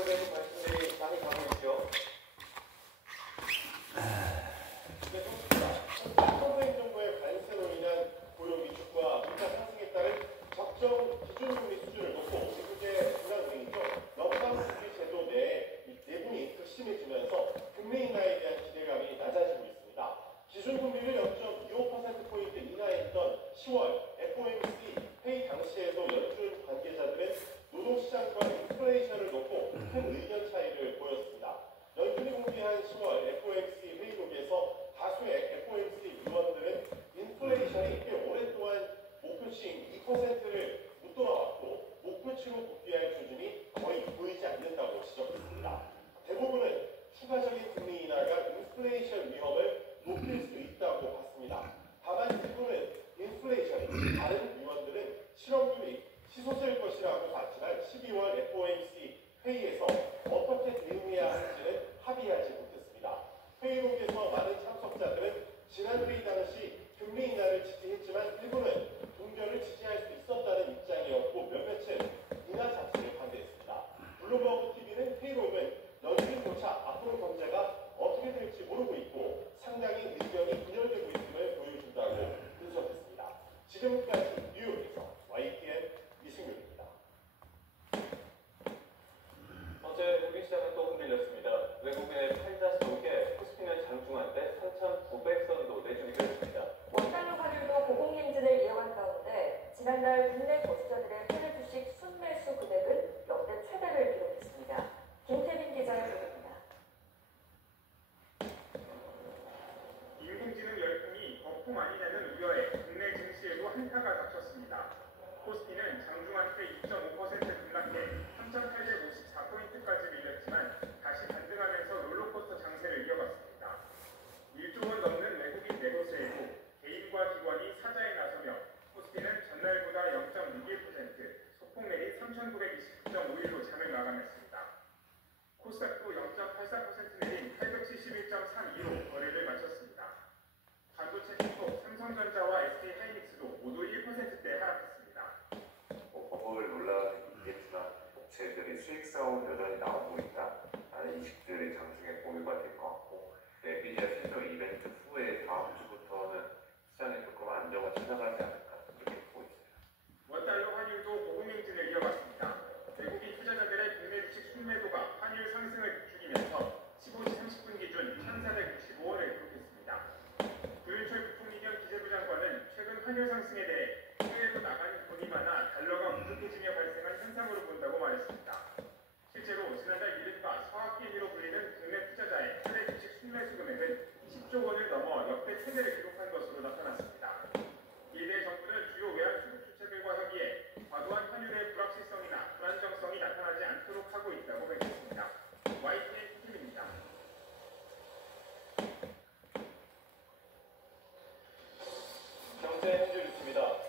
말씀들이 많이 가고 있죠. 현재 정부의 관세로 인한 고용 위축과 물가 상승에 따른 적정 기준금리 수준을 놓고 미국의 중앙은행이죠. 연방준비 제도 내에 이 내분이 극심해지면서 금리 인하에 대한 기대감이 낮아지고 있습니다. 기준금리를 0.25%포인트 인하했던 10월 FOMC 회의 당시에도 연준 관계자들은 노동시장과 인플레이션을 놓고 큰 의견 차이를 보였습니다. 연준이 공개한 10월 FOMC 회의록에서 다수의 FOMC 위원들은 인플레이션이 꽤 오랫동안 목표치인 2%를 못 돌아왔고 목표치로 복귀할 수준이 거의 보이지 않는다고 지적했습니다. 대부분은 추가적인 금리 인하가 인플레이션 위험을 높일 수 있다고 봤습니다. 다만 일부는 인플레이션이 다른 위원들은 실업률이 치솟을 것이라고 봤지만 12월 FOMC 회의에서 어떻게 대응해야 할지는 합의하지 못했습니다. 회의록에서 많은 참석자들은 지난 회의 당시 금리 인하를 지지했지만 일부는 동결을 지지할 수 있었다는 입장이었고 몇몇은 인하 자체를 반대했습니다. 블룸버그 TV는 회의록은 연준조차 앞으로 경제가 어떻게 될지 모르고 있고 상당히 의견이 분열되고 있음을 보여준다고 분석했습니다. 지금까지 뉴욕에서 YTN 이승윤입니다. 어제 외국인 시장은 또 흔들렸습니다. 외국인의 팔자 속에 코스피는 장중한데 3,900선도 내주기로 했습니다. 원달러 환율도 고공행진을 이어간 가운데 지난달 국내 거주자들의 해외 주식 순매수 금액은 역대 최대를 기록했습니다. 김태민 기자의 보도입니다. 인공지능 열풍이 거품 아니냐는 우려에 국내 증시에도 한타가 닥쳤습니다. 코스피는 장중한때 2.5% 급락해 3,854포인트까지 밀렸지만 다시 반등하면서 롤러코스터 장세를 이어갔습니다. 1조 원 넘는 외국인 매도세에도 개인과 기관이 사자에 나서며 코스피는 전날보다 0.61%, 소폭 내린 3,929.51로 장을 마감했습니다. 코스닥도 0.84% 내린 871.32로 거래를 마쳤습니다. 반도체 중국 삼성전자와 SK하이닉스도 모두 1%대 하락했습니다. 버블 논란은 있겠지만 업체들이 수익성은 여전히 나오고 있다라는 인식들이 장중에 공유가 될 것 같고, 엔비디아 실적 이벤트 후에 다음 주부터는 시장에 조금 안정을 찾아가지 않을까 그렇게 보고 있어요. 원달러 환율도 고공행진을 이어갔습니다. 외국인 투자자들의 국내 주식 순매도가 환율 상승을 부추기면서 15시 30분 기준 1,465원을 기록했습니다. 구윤철 부총리 겸 기재부 장관은 최근 환율 상승에 대해 해외로 나가는 돈이 많아 달러가 부족해지며 발생한 현상으로 본다고 말했습니다. 실제로 지난달 이른바 서학기미로 불리는 국내 투자자의 해외 주식 순매수 금액은 10조 원을 넘어 역대 최대를 기록한 것으로 나타났습니다. 이에 대해 정부는 주요 외환 수급 주체들과 협의해 과도한 환율의 불확실성이나 불안정성이 나타나지 않도록 하고 있다고 밝혔습니다. YTN 팀입니다. 경제 한 줄 뉴스입니다.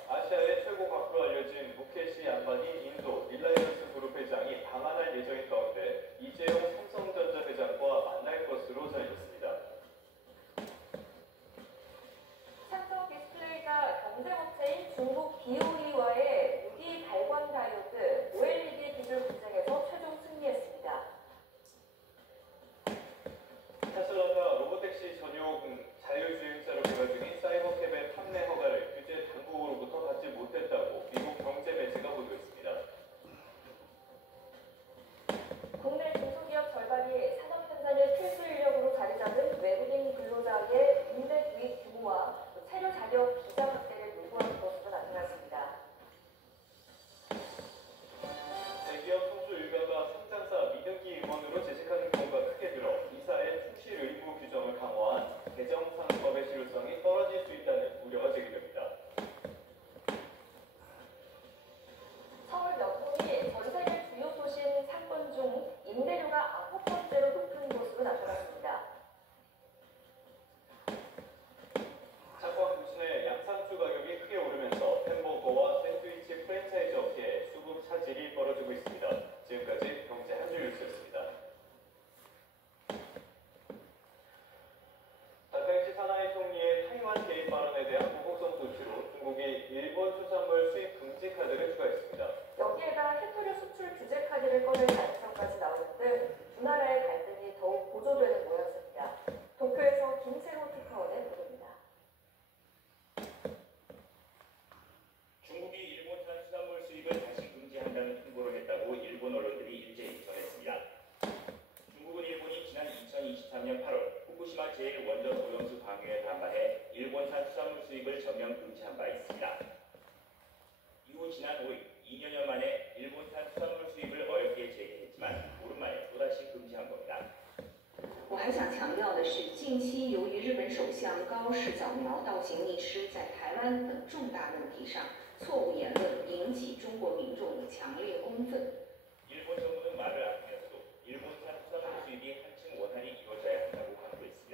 是，近期由于日本首相高市早苗到警溺失在台湾等重大问题上错误言论，引起中国民众的强烈公愤。 일본 정부는 말을 아끼면서도 일본 산수산 수입이 한층 원활히 이루어져야 한다고 강조했습니다.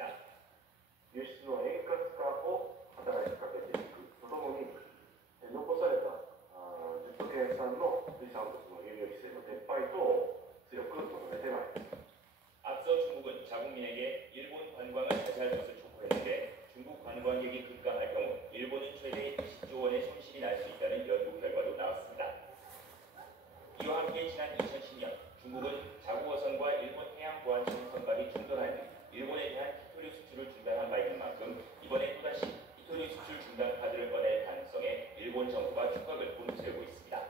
輸出の円滑化を働きかけていくとともに、残された10都県産の水産物の輸入規制の撤廃等を強く求めてまいります。 앞서 중국은 자국민에게 일본 관광을 자제할 것을 촉구했는데 중국 관광객이 급감할 경우 일본은 최대 20조 원의 손실이 날 수 있다는 연구 결과도 나왔습니다. 이와 함께 지난 2010년 중국은 자국어선과 일본 해양보안청 선박이 충돌한 등 일본에 대한 히토류 수출을 중단한 바 있는 만큼 이번에 또다시 히토류 수출 중단 카드를 꺼낼 가능성에 일본 정부가 촉각을 곤두세우고 있습니다.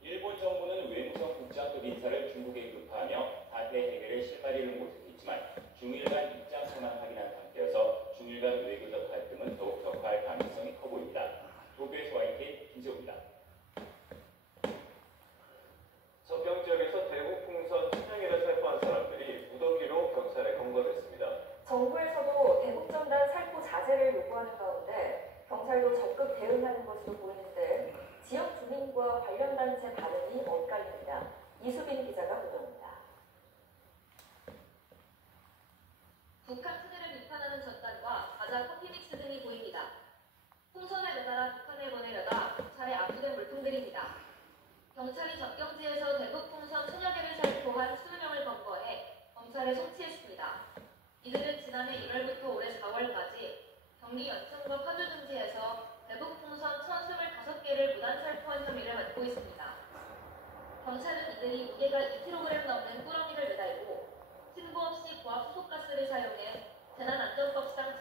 일본 정부는 외무성 국장급 인사를 중국에 급파하며 사태 해결에 실마리를 모색했지만 중일 간 입장 전환 확인한 상태여서 중일 간 외교적 갈등은 더욱 격화할 가능성이 커 보입니다. 도쿄에서 YTN 김세호입니다. 서평 지역에서 대북 풍선 천냥이를 살포한 사람들이 무더기로 경찰에 검거됐습니다. 정부에서도 대북전단 살포 자제를 요구하는 가운데 경찰도 적극 대응하는 것으로 보이는데 지역 주민과 관련 단체 반응이 엇갈립니다. 이수빈 기자가 보도합니다. 북한 세대를 비판하는 전단과 과자 커피믹스 등이 보입니다. 풍선을 매달아 북한에 보내려다 경찰에 압수된 물품들입니다. 경찰이 접경지에서 대북 풍선 1000여 개를 살포한 20명을 검거해 검찰에 송치했습니다. 이들은 지난해 1월부터 올해 4월까지 경기 연천과 파주 등지에서 대북 풍선 1025개를 무단 살포한 혐의를 받고 있습니다. 경찰은 이들이 무게가 2kg 넘는 꾸러미를 매달고 신고 없이 고압 수소가스를 사용해 재난안전법상